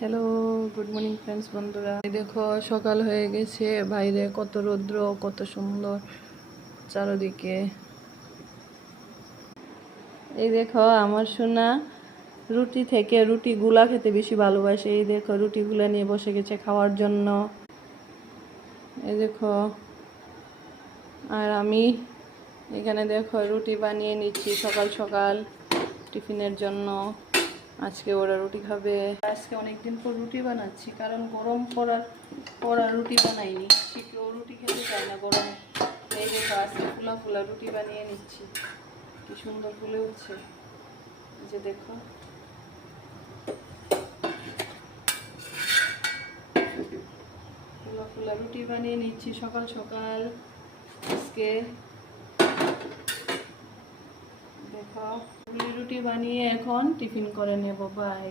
Hello, good morning friends বন্ধুরা। এই দেখো সকাল হয়ে গেছে, বাইরে কত রৌদ্র, কত সুন্দর চারদিকে। এই দেখো আমার সোনা রুটি থেকে রুটি গুলা খেতে বেশি ভালোবাসে। এই দেখো রুটিগুলা নিয়ে বসে গেছে খাওয়ার জন্য। এই দেখো, আর আমি এখানে দেখো রুটি বানিয়ে নিচ্ছি সকাল সকাল টিফিনের জন্য। আজকে ওরা রুটি খাবে। আজকে অনেকদিন পর রুটি বানাচ্ছি, কারণ গরম পড়ার পর আর রুটি বানাইনি। কেউ রুটি খেতে চায় না গরমে। এই দেখো আজকে ফুলা ফুলা রুটি বানিয়ে নিচ্ছি, কি সুন্দর ফুলে উঠছে। এই যে দেখো, ফুলা ফুলা রুটি বানিয়ে নিচ্ছি সকাল সকাল আজকে। দেখো রুটি বানিয়ে এখন টিফিন করে নেব। বাই।